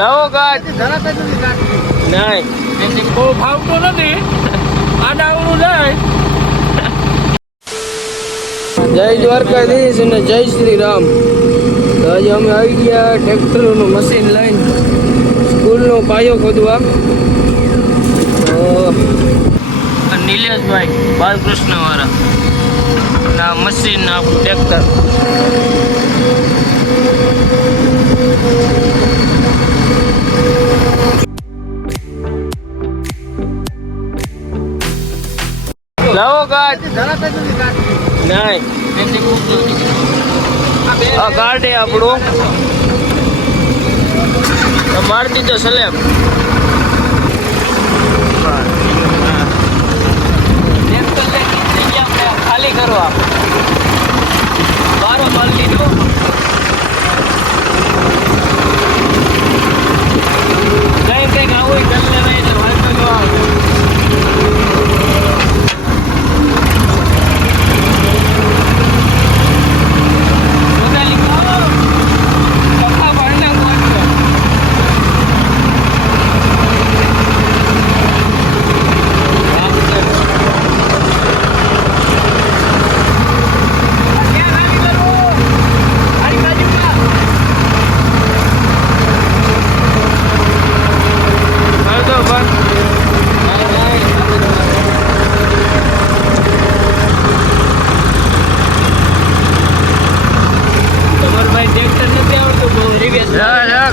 લાવો કાચ નહીં એમને બહુ ભાવતો નથી આડાવડું જાય. જય દ્વારકાધીશ અને જય શ્રી રામ. તો આજે અમે આવી ગયા ટ્રેક્ટરનું મશીન લઈને સ્કૂલનો પાયો ખોદવા. તો નિલેશભાઈ બાલકૃષ્ણ વાળા ના મશીન આપણું ટ્રેક્ટર. લાવો કાચ નહીં આ ગાર્ડ આપણું મારી દીધો સલેબ. ખાલી કરવા બારો માલ લીધો. કઈક આવું ગલ્લે નહીં તો વાત ન આવે.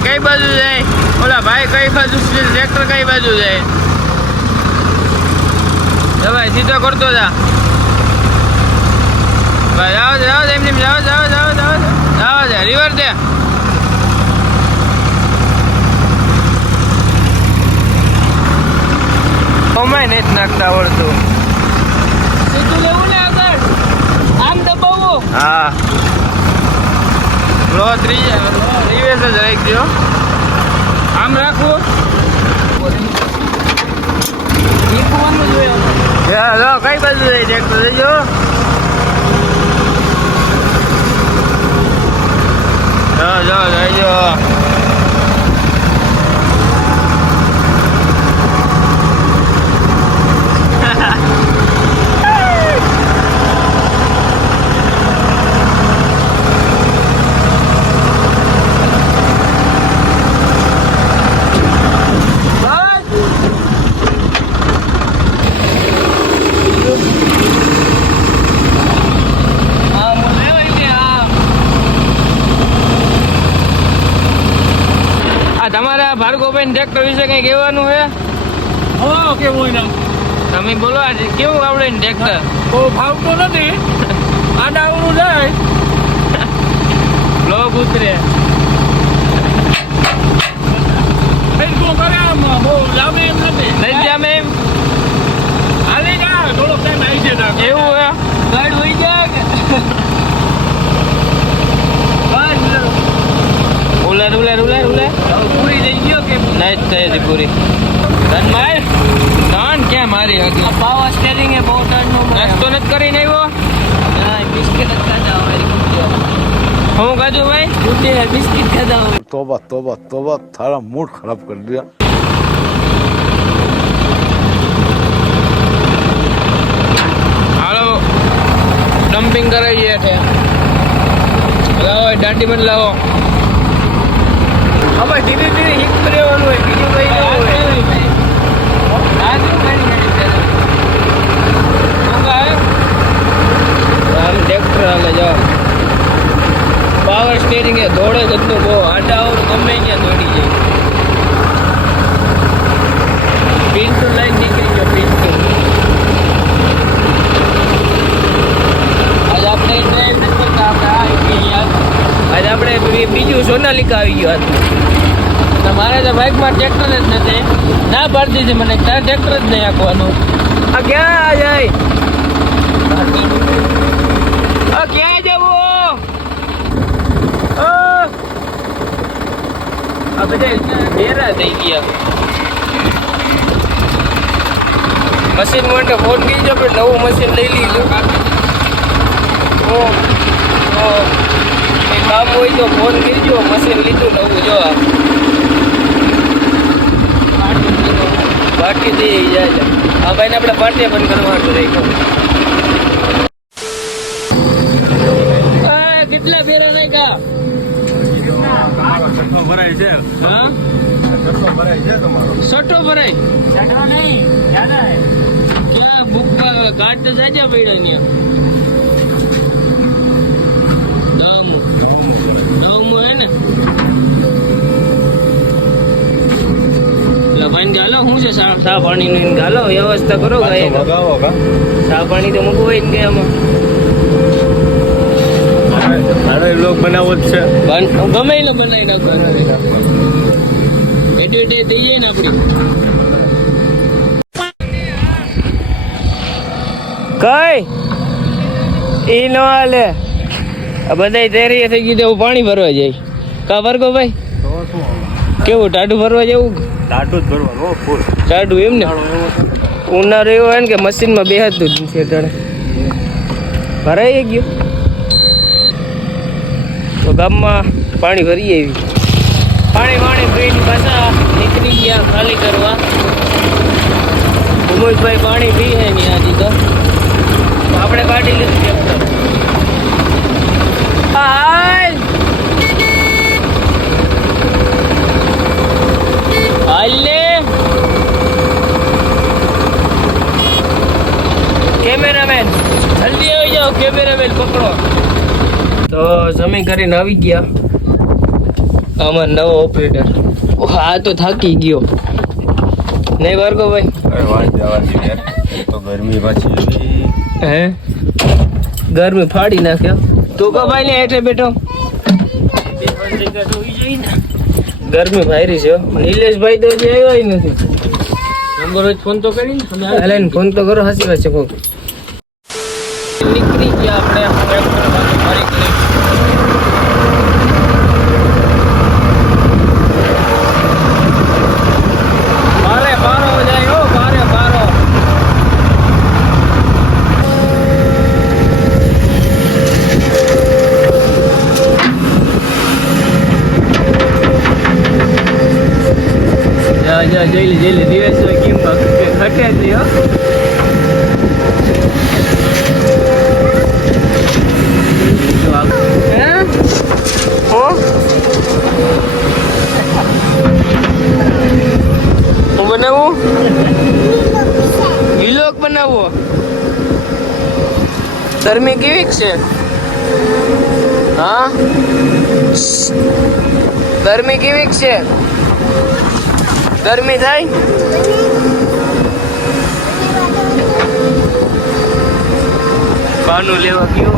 કઈ બાજુ જાય ઓલા ભાઈ? કઈ બાજુ ટ્રેક્ટર કઈ બાજુ જાય? ભાઈ સીધો કરતો જા ભાઈ. જાઓ જાઓ એમને જાઓ જાઓ જાઓ જાઓ જાઓ જા રિવર દે. ઓમાય નથી નાખતા આવડતું. સીધું લેવું ને આગળ આમ દબાવો. હા લો રિવેસ જ રાખી દો. આમ રાખો કઈ બાજુ જાય ટ્રેક્ટર જજો. જજો તમારા ભાર્ગવભાઈ ટ્રેક્ટર વિશે કઈ કહેવાનું છે? કેવું હોય તમે બોલો. આજે કેવું આવડે ને ટ્રેક્ટર? બહુ ભાવતો નથી આડાવડું જાય લોક ઉતરે. બહુ લાંબી એમ નથી લઈ જામ એમ હાલી જા. થોડો ટાઈમ આવી જાય એવું હે ગાડી હોય જાય. ઉલર ઉલર ઉલર ઉલર પૂરી થઈ ગયો કે નહીં થઈ હતી પૂરી? ધન માર ધન ક્યાં મારી હતી? પાવર સ્ટેરિંગ એ બહુ ટર્ન નો નાસ્તો નથી કરીને આવ્યો. બિસ્કિટ જ ખાધા હોય. હું ખાધું ભાઈ? દૂધે બિસ્કિટ ખાધા હોય. તોબા તોબા તોબા થારા મૂડ ખરાબ કરી દિયા. હાલો ડમ્પિંગ કરાવીએ છે. લાવો દાંડી બંધ લાવો. હવે ધીરે ધીરે હિટ રહેવાનું હોય બીજું કઈ ન હોય. આમ ટ્રેક્ટર હાલે જાઓ. પાવર સ્ટેરિંગ એ દોડે ગતું બહુ આડા આવડું ગમે ત્યાં દોડી જાય. પિન્ટુ લાઈન નીકળી ગયો પિન્ટુ. આજે આપણે આજે આપણે બીજું સોનાલિકા આવી ગયો હતું. મારે તો બાઇકમાં ટ્રેક્ટર જ નથી. ના પાડતી હતી મને તારે ટ્રેક્ટર જ નહીં આપવાનું. આ ક્યાં જાય? આ ક્યાં જવું? આ બધા ભેરા થઈ ગયા. મશીન માટે ફોન કીધો પણ નવું મશીન લઈ લીધું. કામ હોય તો ફોન કરજો. મશીન લીધું નવું જો. મૂકી દઈએ જાય આ ભાઈને આપણે પાર્ટી બંધ કરવાનું રહી કેટલા ફેરા નાખ્યા હા સટો ભરાય ક્યાં બુક કાઢ તો સાચા પડ્યા ત્યાં નવમું હે ને ભાઈ ગાલો શું છે સા પાણી નું ગાલો વ્યવસ્થા કરો સા પાણી તો મૂકવું હોય ને કે આમાં બનાવો જ છે ગમે એને બનાવી નાખવાનું એડવર્ટાઈઝ થઈ જાય ને આપડી કઈ ઈ નો હાલે આ બધા તૈયારી થઈ ગઈ તો પાણી ભરવા જાય કા વર્ગો ભાઈ કેવું ટાઢું ભરવા જવું ટાટું જ ભરવાનું ફૂલ ટાઢું એમ ને ઉનાળો એવો હોય ને કે મશીનમાં બેહાતું જ નથી અટાણે ભરાઈ ગયું તો ગામમાં પાણી ભરી આવી પાણી પીને પાછા નીકળી ગયા ખાલી કરવા ઉમેશભાઈ પાણી પી હે ને આજી તો આપણે કાઢી લીધું ટ્રેક્ટર કેમેરામેન જલ્દી આવી જાઓ કેમેરામેન પકડો તો જમી કરીને આવી ગયા આમાં નવો ઓપરેટર હા તો થાકી ગયો નહીં વર્ગો ભાઈ તો ગરમી પાછી હે ગરમી ફાડી નાખ્યો તું કો ભાઈ ને હેઠે બેઠો ગરમી ફાયરી છે નિલેશભાઈ તો હજી આવ્યો નથી નંબર હોય ફોન તો કરી ને ફોન તો કરો હાસી વાત છે કોક નીકળી ગયા આપણે જઈ દિવસ કેમ ઘટે જ નહીં હું બનાવું વિલોક બનાવવો ગરમી કેવી છે હા ગરમી કેવી છે ગરમી થાય કાનું લેવા ગયો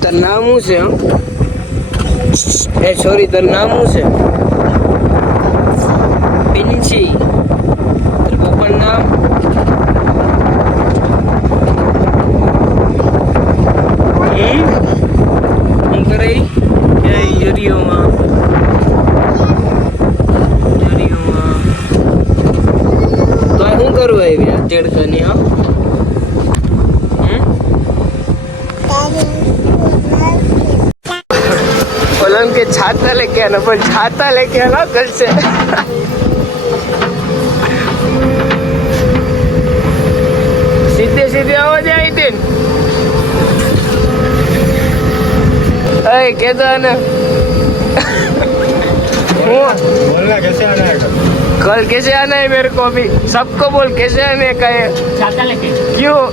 તાર નામ શું છે એ સોરી તાર નામ શું છે પિન્સી તાર પપ્પાનું નામ શું કરે જરીઓમાં તો આ શું કરવું આવી તેડકાની હા बोलन के छाता लेके आना पर छाता लेके आना कल से सीधे सीधे आवाज आई थी अरे कहता ना बोलना कैसे आना है कल कैसे आना है मेरे को अभी सबको बोल कैसे आने का है छाता लेके क्यों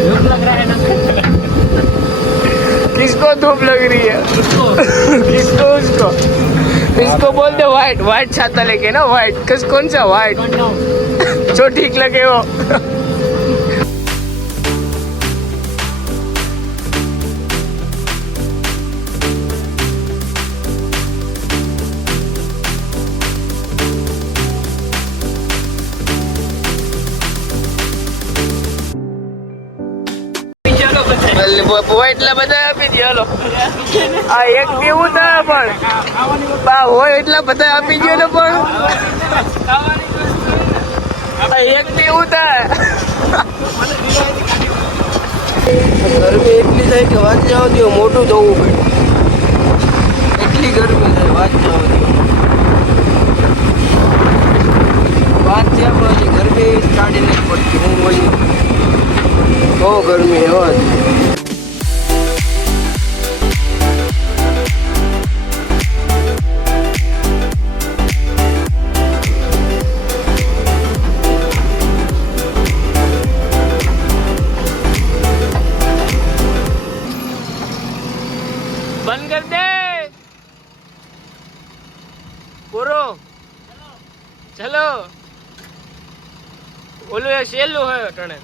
धूप लग रहा है ना किसको धूप लग रही है किसको उसको इसको बोल दे व्हाइट व्हाइट छाता लेके ना व्हाइट किस कौन सा व्हाइट जो ठीक लगे वो એટલા બધા આપી દે હાલો આ એક પીવું ના પણ બા હોય એટલા બધા આપી દે ને પણ એક પીવું તા ગરમી એટલી થાય કે વાત જાવ દો મોટું ધોવું પડે કેટલી ગરમી છે વાત જવા દો. વાત છે પણ હજી ગરમી કાઢી નથી પડતી. હું હોય બહુ ગરમી એવા જ. બંધ કર દે પૂરો ચલો ઓલું એક સહેલું હોય ટણે